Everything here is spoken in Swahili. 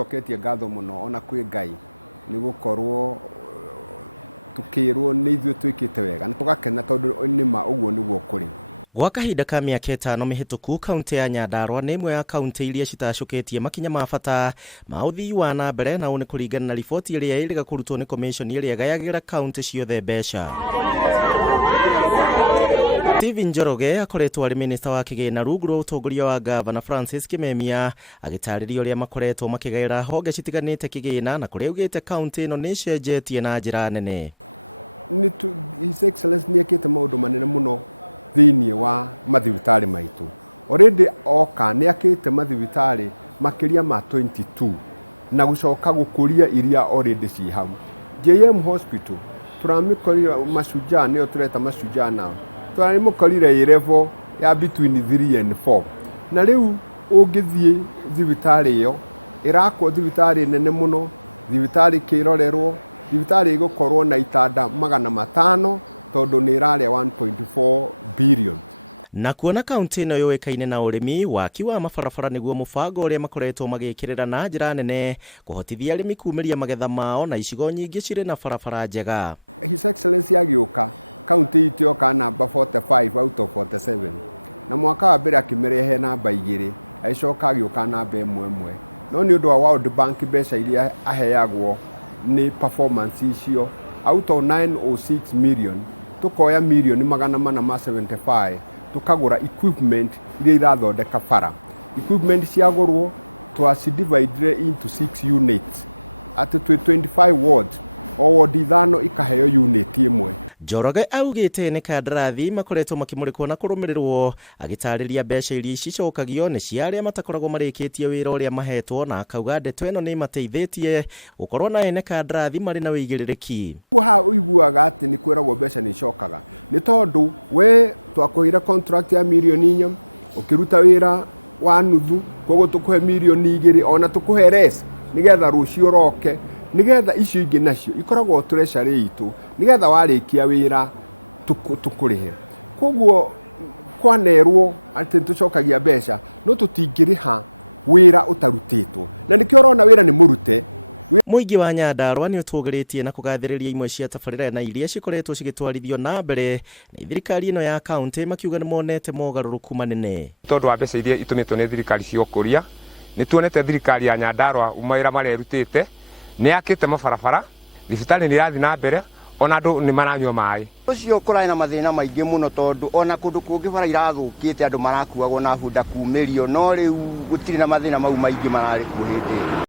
Coketie ngatho muno ona kwi Ngai ni gukorwo tukirwo ni ithuĩ twĩkĩte wega tugakena tondu nĩma ũguo nĩguo kũrĩ. Gwa kahinda ka mĩaka 5 mĩhĩtũku, kaunti ya Nyandarua nĩ imwe ya kaunti iria citacũkĩtie makinya ma bata ma ũthii wa na mbere, na nĩ kũringana na riboti ĩrĩa ĩrĩga kũrutwo nĩ commission ĩrĩa ĩgayagĩra kaunti ciothe mbeca. Stephen Njoroge akoretwo arĩ minista wa kĩgĩna rungu rwa ũtongoria wa Gavana Francis Kimemia, agĩtarĩria ũrĩa makoretwo makĩgaĩra honge citiganĩte kĩgĩna na kũrĩa augĩte kaunti ĩno nĩ ĩcenjetie na njĩra nene. His Excellency nĩ ekĩte maũndũ manene mũno thĩinĩ wa mathibitarĩ maitũ. Already oka nĩ akĩte mathibitarĩ makĩria ma 22 na gũcoka gũkũria iria already ci hau. JM Hospital turamĩkorire Mashujaa, nĩyo tureta Mashujaa nao twarimũkorire level ya between 3 and 4, na rĩu ũngĩthiĩ thibitarĩ ĩyo ĩrakwo thibitarĩ nene mũno, thibitarĩ kĩrorerwo, thibitarĩ ĩgũkorwo na itanda 500 tondũ nĩ ĩrarĩa 1.4 billion. Na kuona kaunti ĩno yũĩkaine na ũrĩmi, waki wa mabarabara nĩguo mũbango ũrĩa makoretwo magĩkĩrĩra na njĩra nene kũhotithia arĩmi kumĩria magetha mao na icigo nyingĩ cirĩ na barabara njega. His Excellency agĩũka kaunti itũ yoka namba 45 out of 47, na mwaka wa mbere akĩmerehe namba 2, agĩcoka agĩũka namba 1, no nĩ ũndũ wa World Bank mbeca iria aheagwo nĩ performance icio out of 906 million tukoya million 475 tukagũra equipment iria irathondeka bara. Equipment ciagũrwo twacidivide into 6 units at 25 wards, o ward 5 ikaheo unit imwe. Njoroge augĩte nĩ kandarathi makoretwo makĩmũrĩkwo na kũrũmĩrĩrwo, agĩtarĩria mbeca iria cicokagio nĩ cia arĩa matakoragwo marĩkĩtie wĩra ũrĩa mahetwo, na akauga ndeto ĩno nĩ mateithĩtie gũkorwo na ene kandarathi marĩ na wĩigĩrĩrĩki. Ha ũiguaga atĩ nĩ kwĩragwo mbeca nĩ icokaga nĩ tondũ we twakũheire contract ya million 4 ũkĩruta wĩra wa nuthu, koguo tũkũhe million 2 ona tũkũhe less nĩgetha rũciũ roke, nigetha icio ingĩ nacio ikoragwo treasury itũ nigetha warĩkia wĩra tukũrĩhe. Koguo kwanerwo atĩ tũcokagia mbeca no tũtingĩrĩha wĩra ũtarutĩtwo, na nĩkĩo ũrona wĩra nĩ mũrute. Mũingĩ wa Nyandarua nĩ ũtũgĩrĩtie na kũgathĩrĩria imwe cia tabarĩra na iria cikoretwo cigĩtwarithio na mbere na thirikari ĩno ya kaunti, makiuga nĩ monete mogarũrũku manene. Tondũ wa mbeca iria itũmĩtwo nĩ thirikari cia ũkũria, nĩ tuonete thirikari ya Nyandarua mawĩra marĩa ĩrutĩte, nĩ akĩte mabarabara, thibitarĩ nĩ ĩrathiĩ na mbere, ona andũ nĩ maranyua maĩ. Ũcio kũrarĩ na mathĩna maingĩ mũno tondũ ona kũndũ kũngĩ bara irathũkĩte andũ marakuagwo na bunda kumĩrio, no rĩu gũtirĩ na mathĩna mau maingĩ mararĩ kuo hĩndĩ ĩyo.